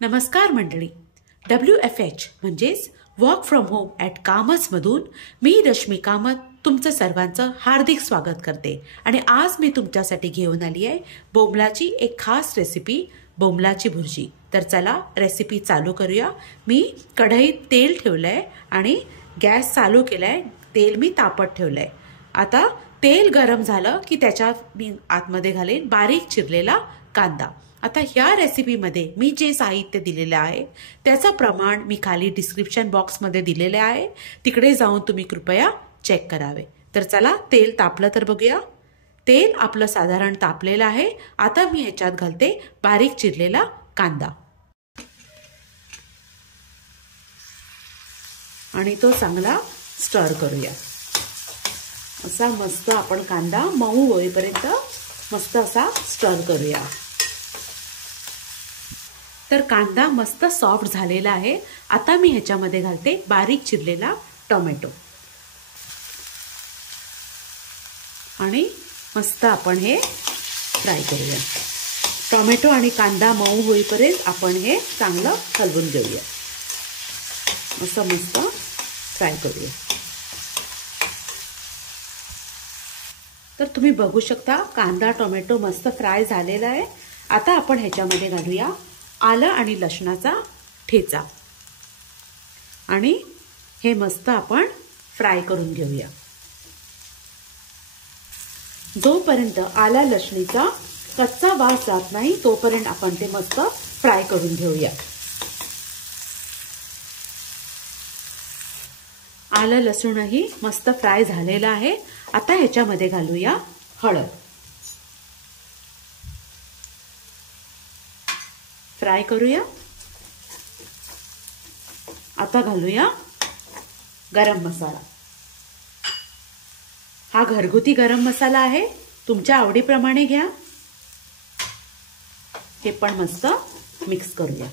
नमस्कार मंडळी, WFH म्हणजेच वर्क फ्रॉम होम ॲट कामतमधून मी रश्मी कामत तुमचं सर्वांचं हार्दिक स्वागत करते. आणि आज मी तुमच्यासाठी घेऊन आली आहे बोंबलाची एक खास रेसिपी, बोंबलाची भुर्जी. तर चला रेसिपी चालू करूया. मी कढईत तेल ठेवलं आहे आणि गॅस चालू केला आहे. तेल मी तापत ठेवलं आहे. आता तेल गरम झालं की त्याच्यात मी आतमध्ये घालेन बारीक चिरलेला कांदा. आता ह्या रेसिपीमध्ये मी जे साहित्य दिलेलं आहे त्याचं प्रमाण मी खाली डिस्क्रिप्शन बॉक्समध्ये दिलेले आहे, तिकडे जाऊन तुम्ही कृपया चेक करावे. तर चला तेल तापलं तर बघूया. तेल आपलं साधारण तापलेलं आहे. आता मी ह्याच्यात घालते बारीक चिरलेला कांदा आणि तो चांगला स्टर करूया. असा मस्त आपण कांदा मऊ होईपर्यंत मस्त असा स्टर करूया. तर कांदा मस्त सॉफ्ट झालेला आहे. आता मी ह्याच्यामध्ये घालते बारीक चिरलेला टोमॅटो आणि मस्त आपण हे फ्राय करूया. टोमॅटो आणि कांदा मऊ होईपर्यंत आपण हे चांगलं हलवून घेऊया. असं मस्त फ्राय करूया. तर तुम्ही बघू शकता कांदा टोमॅटो मस्त फ्राय झालेला आहे. आता आपण ह्याच्यामध्ये घालूया आलं आणि लसणाचा ठेचा आणि हे मस्त आपण फ्राय करून घेऊया. जोपर्यंत आला लसणीचा कच्चा वास जात नाही तोपर्यंत आपण ते मस्त फ्राय करून घेऊया. आलं लसूणही मस्त फ्राय झालेला आहे. आता ह्याच्यामध्ये घालूया हळद. फ्राय करूया. आता घालूया गरम मसाला. हा घरगुती गरम मसाला आहे, तुमच्या आवडीप्रमाणे घ्या. हे पण मस्त मिक्स करूया.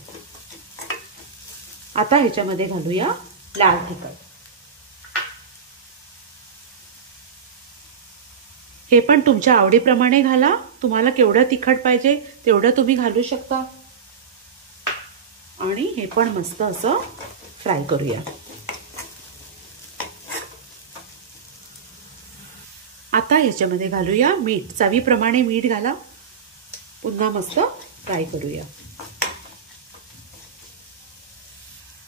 आता ह्याच्यामध्ये घालूया लाल तिखट. हे पण तुमच्या आवडीप्रमाणे घाला. तुम्हाला केवढं तिखट पाहिजे तेवढं तुम्ही घालू शकता. आणि हे पण मस्त असं फ्राय करूया. आता ह्याच्यामध्ये घालूया मीठ. चवीप्रमाणे मीठ घाला. पुन्हा मस्त फ्राय करूया.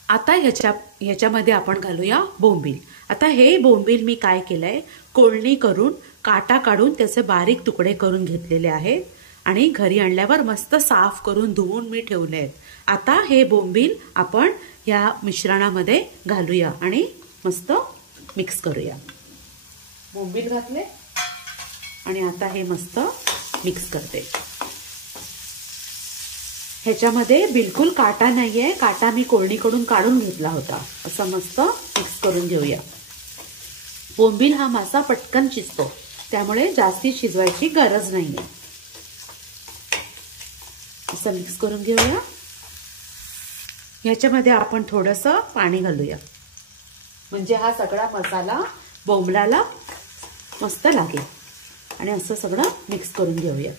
आता ह्याच्यामध्ये आपण घालूया बोंबील. आता हे बोंबील मी काय केलंय, कोळणी करून काटा काढून त्याचे बारीक तुकडे करून घेतलेले आहेत आणि घरी आणल्यावर मस्त साफ करून धुवून मी ठेवले आहेत. आता हे बोंबील आपण या मिश्रणामध्ये घालूया आणि मस्त मिक्स करूया. बोंबील घातले आणि आता हे मस्त मिक्स करते. ह्याच्यामध्ये बिलकुल काटा नाहीये. काटा मी कोळणीकडून काढून घेतला होता. असं मस्त मिक्स करून घेऊया. बोंबील हा मासा पटकन शिजतो, त्यामुळे जास्ती शिजवायची गरज नाहीये. असं मिक्स करून घेऊया. ह्याच्यामध्ये आपण थोडंसं पाणी घालूया, म्हणजे हा सगळा मसाला बोंबलाला मस्त लागेल. आणि असं सगळं मिक्स करून घेऊया.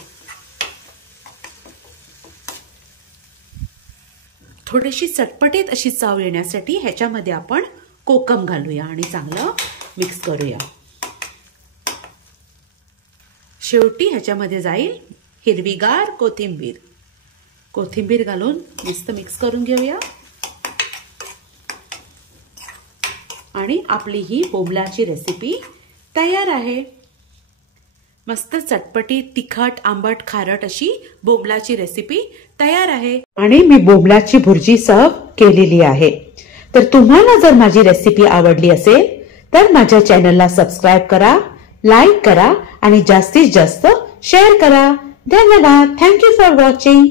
थोडीशी चटपटीत अशी चव येण्यासाठी ह्याच्यामध्ये आपण कोकम घालूया आणि चांगलं मिक्स करूया. शेवटी ह्याच्यामध्ये जाईल हिरवीगार कोथिंबीर. कोथिंबीर घालून मस्त मिक्स करून घेऊया. आणि आपली ही बोंबलाची रेसिपी तयार आहे. मस्त चटपटी तिखट आंबट खारट अशी बोंबलाची रेसिपी तयार आहे. आणि मी बोंबलाची भुर्जी सर्व केलेली आहे. तर तुम्हाला जर माझी रेसिपी आवडली असेल तर माझ्या चॅनलला सबस्क्राईब करा, लाईक करा आणि जास्तीत जास्त शेअर करा. धन्यवाद. Thank you for watching.